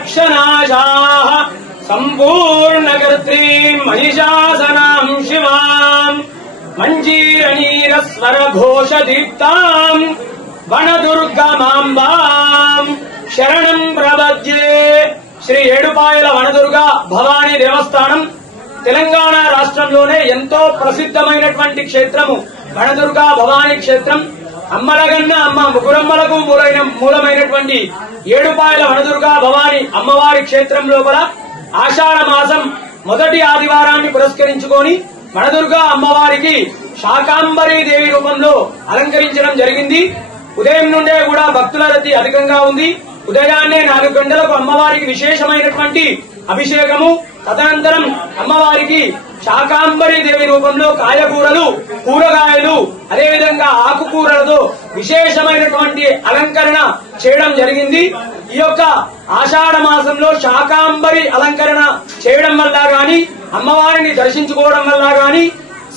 यक्षनाशाः सम्पूर्णकर्त्रीं महिषासनां शिवां मञ्जीरनीरस्वरघोषदीप्तां वनदुर्गमाम्बां शरणं प्रपद्ये। శ్రీ ఏడుపాయల వనదుర్గ భవానీ దేవస్థానం తెలంగాణ రాష్ట్రంలోనే ఎంతో ప్రసిద్ధమైనటువంటి క్షేత్రము వనదుర్గ భవానీ క్షేత్రం. అమ్మలగన్న అమ్మ ముగ్గురమ్మలకు మూలమైనటువంటి ఏడుపాయల వనదుర్గ భవానీ అమ్మవారి క్షేత్రం లోపల ఆషాఢ మాసం మొదటి ఆదివారాన్ని పురస్కరించుకొని వనదుర్గ అమ్మవారికి శాకాంబరీ దేవి రూపంలో అలంకరించడం జరిగింది. ఉదయం నుండే కూడా భక్తుల రద్దీ అధికంగా ఉంది. ఉదయాన్నే 4 గంటలకు అమ్మవారికి విశేషమైనటువంటి అభిషేకము, తదనంతరం అమ్మవారికి శాకాంబరీ దేవి రూపంలో కాయగూరలు, కూరగాయలు, అదేవిధంగా ఆకుకూరలతో విశేషమైనటువంటి అలంకరణ చేయడం జరిగింది. ఈ యొక్క ఆషాఢ మాసంలో శాకాంబరి అలంకరణ చేయడం వల్ల గాని, అమ్మవారిని దర్శించుకోవడం వల్ల గాని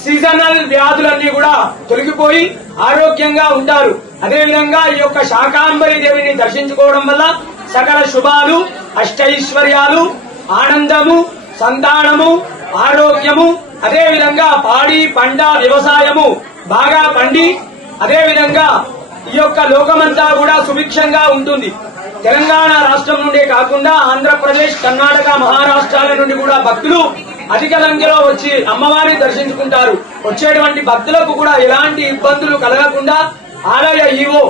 సీజనల్ వ్యాధులన్నీ కూడా తొలగిపోయి ఆరోగ్యంగా ఉంటారు. అదేవిధంగా ఈ యొక్క శాకాంబరీ దేవిని దర్శించుకోవడం వల్ల సకల శుభాలు, అష్టైశ్వర్యాలు, ఆనందము, సంతానము, ఆరోగ్యము, అదేవిధంగా పాడి పంట వ్యవసాయము బాగా పండి అదేవిధంగా ఈ యొక్క లోకమంతా కూడా సుభిక్షంగా ఉంటుంది. తెలంగాణ రాష్ట్రం నుండే కాకుండా ఆంధ్రప్రదేశ్, కర్ణాటక, మహారాష్ట్రాల నుండి కూడా భక్తులు అధిక సంఖ్యలో వచ్చి అమ్మవారిని దర్శించుకుంటారు. వచ్చేటువంటి భక్తులకు కూడా ఎలాంటి ఇబ్బందులు కలగకుండా ఆలయ ఈవో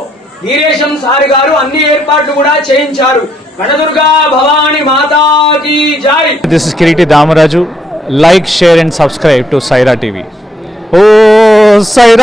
వీరేశం సారి గారు అన్ని ఏర్పాట్లు కూడా చేయించారు. వనదుర్గా భవాని మాతాకి జై. This is Kiriti Damaraju. Like, share and subscribe to Saira TV. ఓ సైరా.